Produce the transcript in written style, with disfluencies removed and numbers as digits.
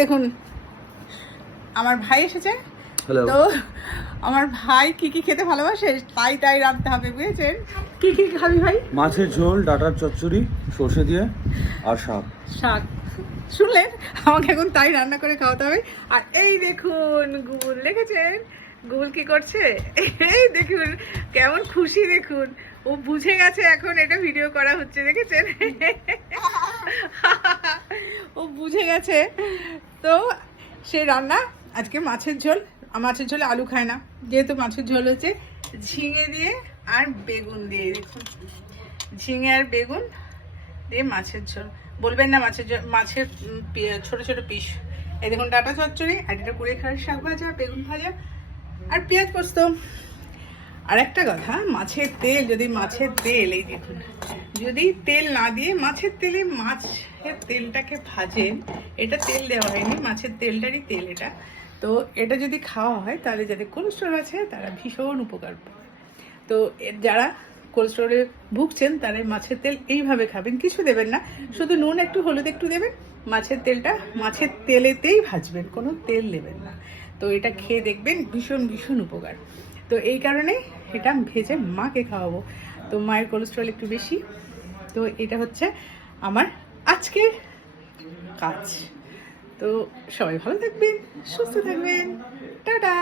দেখুন আমার ভাই এসেছে। হ্যালো। তো আমার ভাই কি কি খেতে ভালোবাসে তাই তাই রাঁধতে হবে, বুঝেছেন? কি কি খাবি ভাই? মাছের ঝোল, ডাটার চচ্চড়ি, সর্ষে দিয়ে আর শাক। শাক। শুনলেন, আমাকে এখন তাই রান্না করে খাওয়াতে হবে। আর এই দেখুন গুগল, দেখেছেন গুগল কি করছে? এই দেখুন কেমন খুশি, দেখুন ও বুঝে গেছে এখন এটা ভিডিও করা হচ্ছে, দেখেছেন? ও বুঝে গেছে। তো সেই রান্না আজকে মাছের ঝোল। মাছের ঝোলে আলু খায় না, যেহেতু মাছের ঝোল হচ্ছে ঝিঙে দিয়ে আর বেগুন দিয়ে। দেখুন ঝিঙে আর বেগুন দিয়ে মাছের ঝোল। বলবেন না মাছের মাছের ছোট ছোট পিস। এই দেখুন ডাটা চচ্চড়ি, আর এটা কুড়ে খাওয়ার শাক ভাজা, বেগুন ভাজা আর পেঁয়াজ পোস্ত। আর একটা কথা, মাছের তেল, যদি মাছের তেল, এই দেখুন যদি তেল না দিয়ে মাছের তেলে মাছের তেলটাকে ভাজেন, এটা তেল দেওয়া হয়নি, মাছের তেলটারই তেল এটা। তো এটা যদি খাওয়া হয় তাহলে যাদের কোলেস্ট্রল আছে তারা ভীষণ উপকার পাবে। তো যারা কোলেস্ট্রলে ভুগছেন তারা মাছের তেল এইভাবে খাবেন, কিছু দেবেন না, শুধু নুন একটু হলুদ একটু দেবেন, মাছের তেলটা মাছের তেলেতেই ভাজবেন, কোনো তেল দেবেন না। তো এটা খেয়ে দেখবেন ভীষণ ভীষণ উপকার। তো এই কারণে এটা ভেজে মাকে খাওয়াবো। তো মায়ের কোলেস্ট্রল একটু বেশি। তো এটা হচ্ছে আমার আজকের কাজ। তো সবাই ভালো থাকবেন, সুস্থ থাকবেন, টাটা।